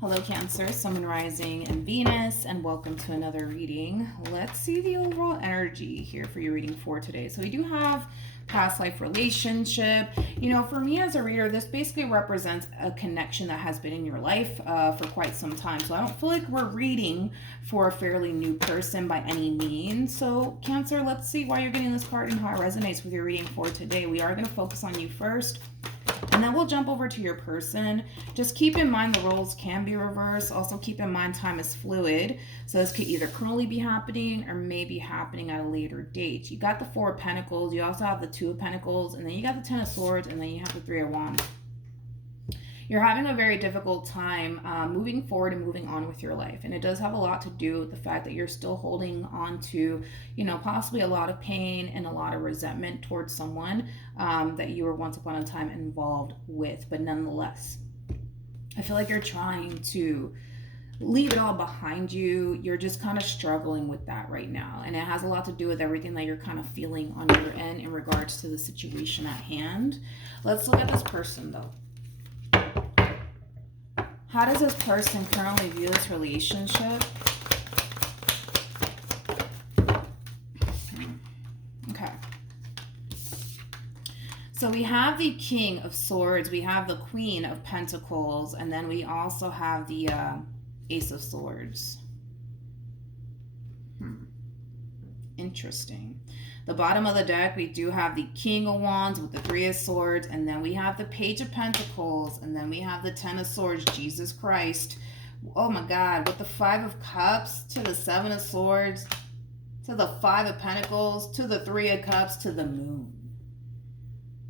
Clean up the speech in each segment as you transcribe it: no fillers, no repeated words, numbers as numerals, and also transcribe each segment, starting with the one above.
Hello Cancer, Sun, Rising, and Venus, and welcome to another reading. Let's see the overall energy here for your reading for today. So we do have past life relationship. You know, for me as a reader, this basically represents a connection that has been in your life for quite some time. So I don't feel like we're reading for a fairly new person by any means. So Cancer, let's see why you're getting this card and how it resonates with your reading for today. We are going to focus on you first, and then we'll jump over to your person. Just keep in mind the roles can be reversed. Also keep in mind time is fluid. So this could either currently be happening or maybe happening at a later date. You got the Four of Pentacles. You also have the Two of Pentacles. And then you got the Ten of Swords. And then you have the Three of Wands. You're having a very difficult time moving forward and moving on with your life. And it does have a lot to do with the fact that you're still holding on to, you know, possibly a lot of pain and a lot of resentment towards someone that you were once upon a time involved with. But nonetheless, I feel like you're trying to leave it all behind you. You're just kind of struggling with that right now. And it has a lot to do with everything that you're kind of feeling on your end in regards to the situation at hand. Let's look at this person though. How does this person currently view this relationship? Okay. So we have the King of Swords, we have the Queen of Pentacles, and then we also have the Ace of Swords. Interesting. The bottom of the deck, we do have the King of Wands with the Three of Swords, and then we have the Page of Pentacles, and then we have the Ten of Swords, Jesus Christ. Oh my God, with the Five of Cups to the Seven of Swords, to the Five of Pentacles, to the Three of Cups, to the Moon.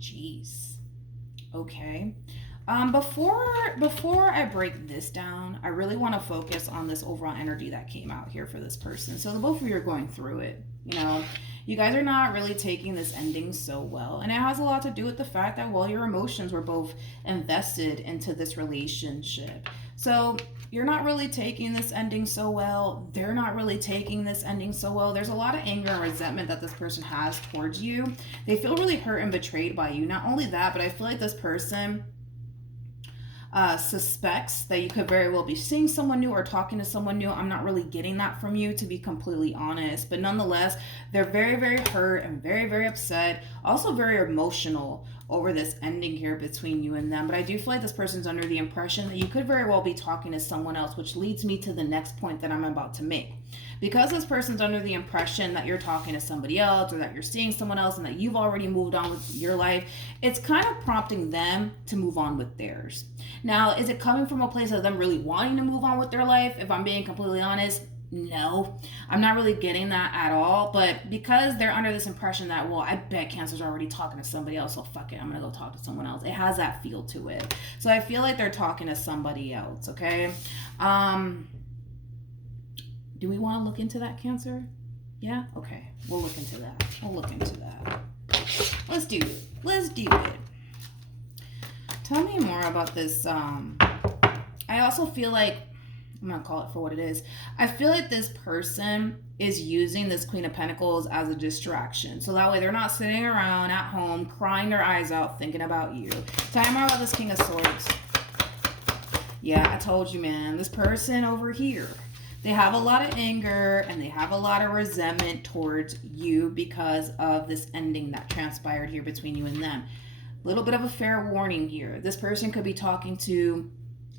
Jeez. Okay. Before I break this down, I really want to focus on this overall energy that came out here for this person. So the both of you are going through it, you know. You guys are not really taking this ending so well. And it has a lot to do with the fact that, well, your emotions were both invested into this relationship. So you're not really taking this ending so well. They're not really taking this ending so well. There's a lot of anger and resentment that this person has towards you. They feel really hurt and betrayed by you. Not only that, but I feel like this person suspects that you could very well be seeing someone new or talking to someone new. I'm not really getting that from you, to be completely honest, but nonetheless, they're very, very hurt and very, very upset, also very emotional over this ending here between you and them. But I do feel like this person's under the impression that you could very well be talking to someone else, which leads me to the next point that I'm about to make. Because this person's under the impression that you're talking to somebody else or that you're seeing someone else and that you've already moved on with your life, it's kind of prompting them to move on with theirs. Now, is it coming from a place of them really wanting to move on with their life? If I'm being completely honest, no, I'm not really getting that at all. But because they're under this impression that, well, I bet Cancer's already talking to somebody else, so fuck it, I'm gonna go talk to someone else. It has that feel to it. So I feel like they're talking to somebody else, okay? Do we want to look into that, Cancer? Yeah? Okay, we'll look into that. Let's do it. Tell me more about this. I also feel like, I'm going to call it for what it is. I feel like this person is using this Queen of Pentacles as a distraction. So that way they're not sitting around at home crying their eyes out thinking about you. Tell me more about this King of Swords. Yeah, I told you, man. This person over here, they have a lot of anger and they have a lot of resentment towards you because of this ending that transpired here between you and them. A little bit of a fair warning here. This person could be talking to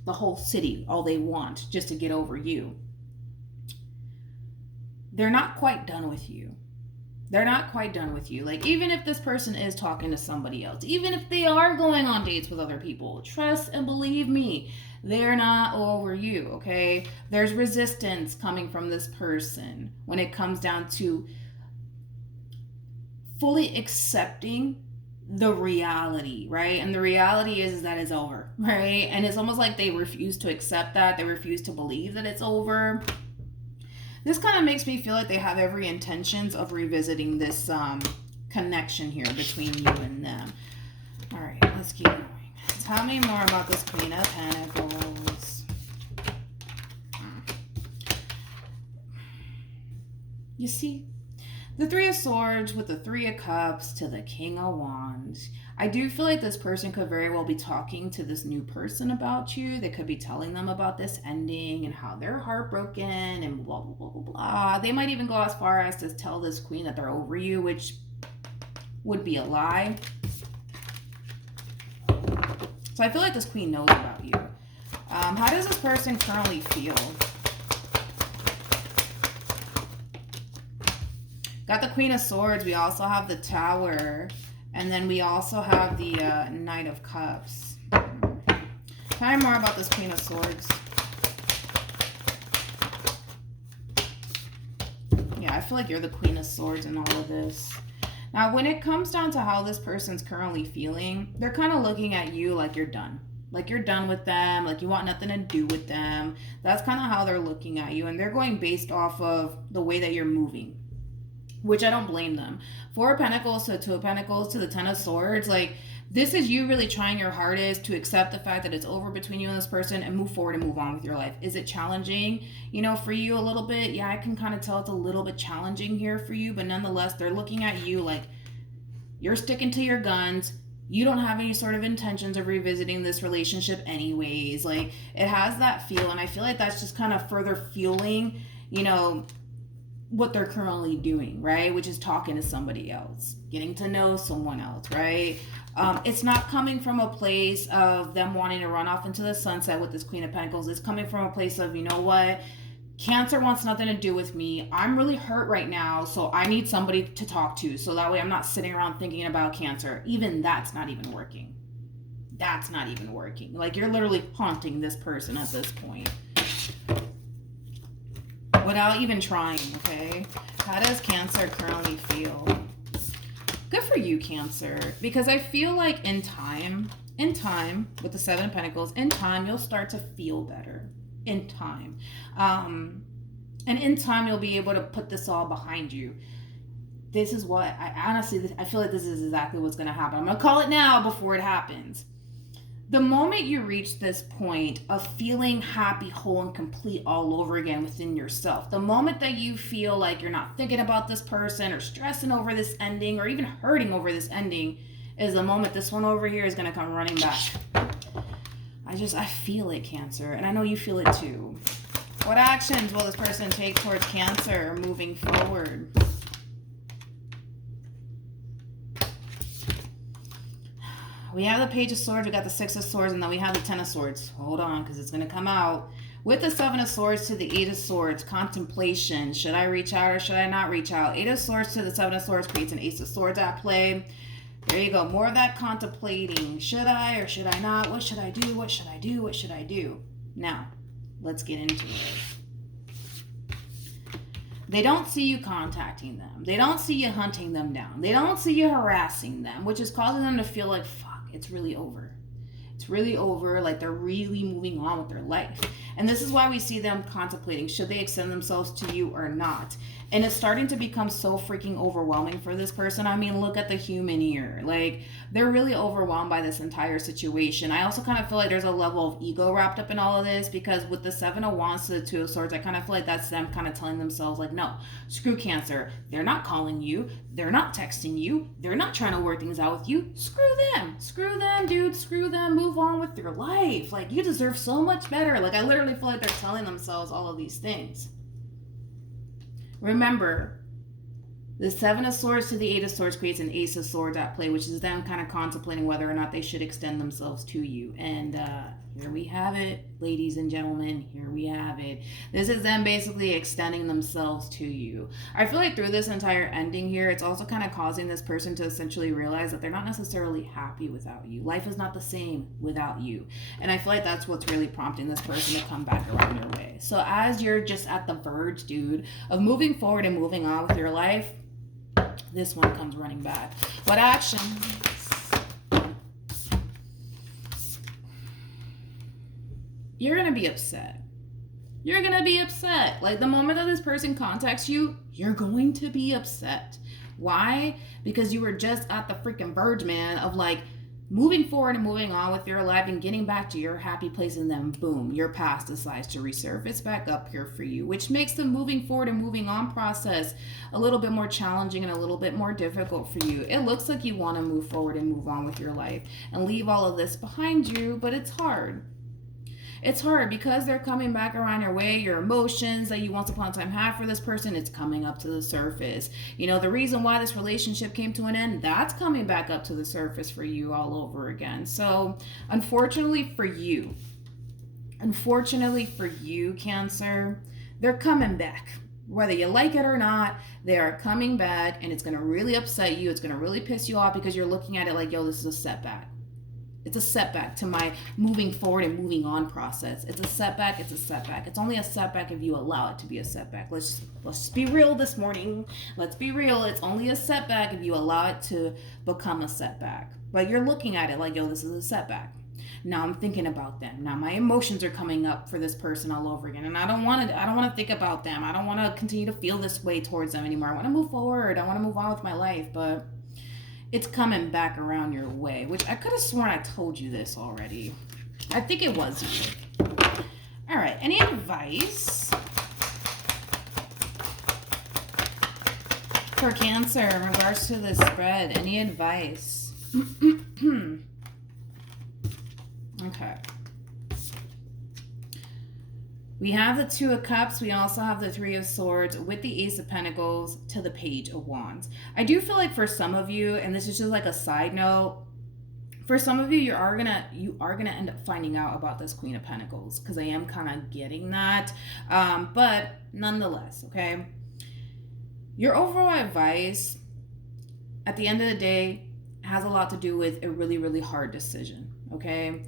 the whole city all they want just to get over you. They're not quite done with you. Like, even if this person is talking to somebody else, even if they are going on dates with other people, trust and believe me, they're not over you, okay? There's resistance coming from this person when it comes down to fully accepting the reality, right? And the reality is that it's over, right? And it's almost like they refuse to accept that. They refuse to believe that it's over. This kind of makes me feel like they have every intentions of revisiting this connection here between you and them. All right, let's keep going. Tell me more about this Queen of Pentacles. You see, the Three of Swords with the Three of Cups to the King of Wands. I do feel like this person could very well be talking to this new person about you. They could be telling them about this ending and how they're heartbroken and blah, blah, blah, blah, blah. They might even go as far as to tell this queen that they're over you, which would be a lie. So I feel like this queen knows about you. How does this person currently feel? Got the Queen of Swords. We also have the Tower. And then we also have the Knight of Cups. Tell me more about this Queen of Swords. Yeah, I feel like you're the Queen of Swords in all of this. Now, when it comes down to how this person's currently feeling, they're kind of looking at you like you're done. Like you're done with them, like you want nothing to do with them. That's kind of how they're looking at you. And they're going based off of the way that you're moving, which I don't blame them. 4 of Pentacles to 2 of Pentacles to the 10 of Swords. Like, this is you really trying your hardest to accept the fact that it's over between you and this person and move forward and move on with your life. Is it challenging, you know, for you a little bit? Yeah, I can kind of tell it's a little bit challenging here for you, but nonetheless, they're looking at you like you're sticking to your guns. You don't have any sort of intentions of revisiting this relationship anyways. Like, it has that feel, and I feel like that's just kind of further fueling, you know, what they're currently doing, right? Which is talking to somebody else, getting to know someone else, right? It's not coming from a place of them wanting to run off into the sunset with this Queen of Pentacles. It's coming from a place of, you know what? Cancer wants nothing to do with me. I'm really hurt right now, so I need somebody to talk to. So that way I'm not sitting around thinking about Cancer. Even that's not even working. That's not even working. Like, you're literally haunting this person at this point without even trying, okay? How does Cancer currently feel? Good for you, Cancer. Because I feel like in time, with the 7 of Pentacles, in time, you'll start to feel better. In time. And in time, you'll be able to put this all behind you. This is what, I feel like this is exactly what's going to happen. I'm going to call it now before it happens. The moment you reach this point of feeling happy, whole, and complete all over again within yourself, the moment that you feel like you're not thinking about this person or stressing over this ending or even hurting over this ending, is the moment this one over here is going to come running back. I feel it, Cancer, and I know you feel it too. What actions will this person take towards Cancer moving forward? We have the Page of Swords, we got the 6 of Swords, and then we have the 10 of Swords. Hold on, because it's going to come out. With the 7 of Swords to the 8 of Swords, contemplation. Should I reach out or should I not reach out? 8 of Swords to the 7 of Swords creates an Ace of Swords at play. There you go. More of that contemplating. Should I or should I not? What should I do? What should I do? What should I do? Now, let's get into it. They don't see you contacting them. They don't see you hunting them down. They don't see you harassing them, which is causing them to feel like, fuck, it's really over. It's really over. Like, they're really moving on with their life. And this is why we see them contemplating, should they extend themselves to you or not? And it's starting to become so freaking overwhelming for this person. I mean, look at the human here. Like, they're really overwhelmed by this entire situation. I also kind of feel like there's a level of ego wrapped up in all of this, because with the 7 of Wands to the 2 of Swords, I kind of feel like that's them kind of telling themselves, like, no, screw Cancer. They're not calling you. They're not texting you. They're not trying to work things out with you. Screw them. Screw them, dude. Screw them. Move on with your life. Like, you deserve so much better. Like, I literally feel like they're telling themselves all of these things. Remember, the 7 of Swords to the 8 of Swords creates an Ace of Swords at play, which is them kind of contemplating whether or not they should extend themselves to you. And here we have it, ladies and gentlemen. Here we have it. This is them basically extending themselves to you. I feel like through this entire ending here, it's also kind of causing this person to essentially realize that they're not necessarily happy without you. Life is not the same without you. And I feel like that's what's really prompting this person to come back around your way. So as you're just at the verge, dude, of moving forward and moving on with your life, this one comes running back. What action? You're going to be upset. You're going to be upset. Like, the moment that this person contacts you, you're going to be upset. Why? Because you were just at the freaking verge, man, of like moving forward and moving on with your life and getting back to your happy place, and then boom, your past decides to resurface back up here for you, which makes the moving forward and moving on process a little bit more challenging and a little bit more difficult for you. It looks like you want to move forward and move on with your life and leave all of this behind you, but it's hard. It's hard because they're coming back around your way. Your emotions that you once upon a time had for this person, it's coming up to the surface. You know, the reason why this relationship came to an end, that's coming back up to the surface for you all over again. So, unfortunately for you, Cancer, they're coming back. Whether you like it or not, they are coming back, and it's going to really upset you. It's going to really piss you off because you're looking at it like, yo, this is a setback. It's a setback to my moving forward and moving on process. It's a setback. It's a setback. It's only a setback if you allow it to be a setback. Let's be real this morning. Let's be real. It's only a setback if you allow it to become a setback. But you're looking at it like, yo, this is a setback. Now I'm thinking about them. Now my emotions are coming up for this person all over again, and I don't want to think about them. I don't want to continue to feel this way towards them anymore. I want to move forward. I want to move on with my life, but it's coming back around your way, which I could have sworn I told you this already. I think it was you. All right, any advice for Cancer in regards to this spread? Any advice? Okay. We have the Two of Cups. We also have the Three of Swords with the Ace of Pentacles to the Page of Wands. I do feel like for some of you, and this is just like a side note, for some of you, you are gonna end up finding out about this Queen of Pentacles, because I am kind of getting that. But nonetheless, okay. Your overall advice at the end of the day has a lot to do with a really, really hard decision, okay?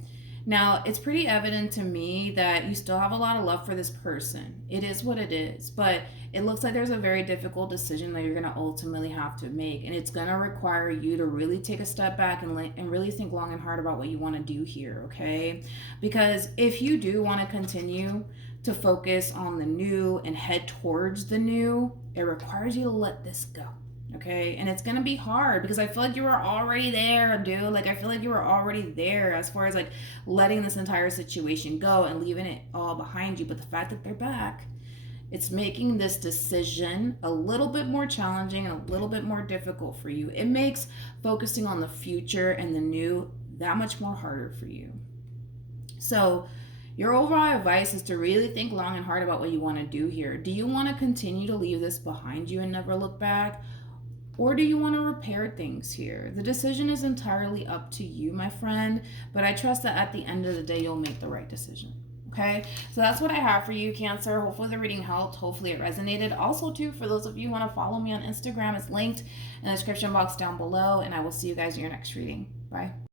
Now, it's pretty evident to me that you still have a lot of love for this person. It is what it is, but it looks like there's a very difficult decision that you're going to ultimately have to make, and it's going to require you to really take a step back and really think long and hard about what you want to do here, okay? Because if you do want to continue to focus on the new and head towards the new, it requires you to let this go. Okay, and it's gonna be hard because I feel like you were already there, dude. Like, I feel like you were already there as far as like letting this entire situation go and leaving it all behind you. But the fact that they're back, it's making this decision a little bit more challenging and a little bit more difficult for you. It makes focusing on the future and the new that much more harder for you. So your overall advice is to really think long and hard about what you want to do here. Do you want to continue to leave this behind you and never look back? Or do you want to repair things here? The decision is entirely up to you, my friend, but I trust that at the end of the day, you'll make the right decision. Okay, so that's what I have for you, Cancer. Hopefully the reading helped. Hopefully it resonated. Also, too, for those of you who want to follow me on Instagram, it's linked in the description box down below, and I will see you guys in your next reading. Bye.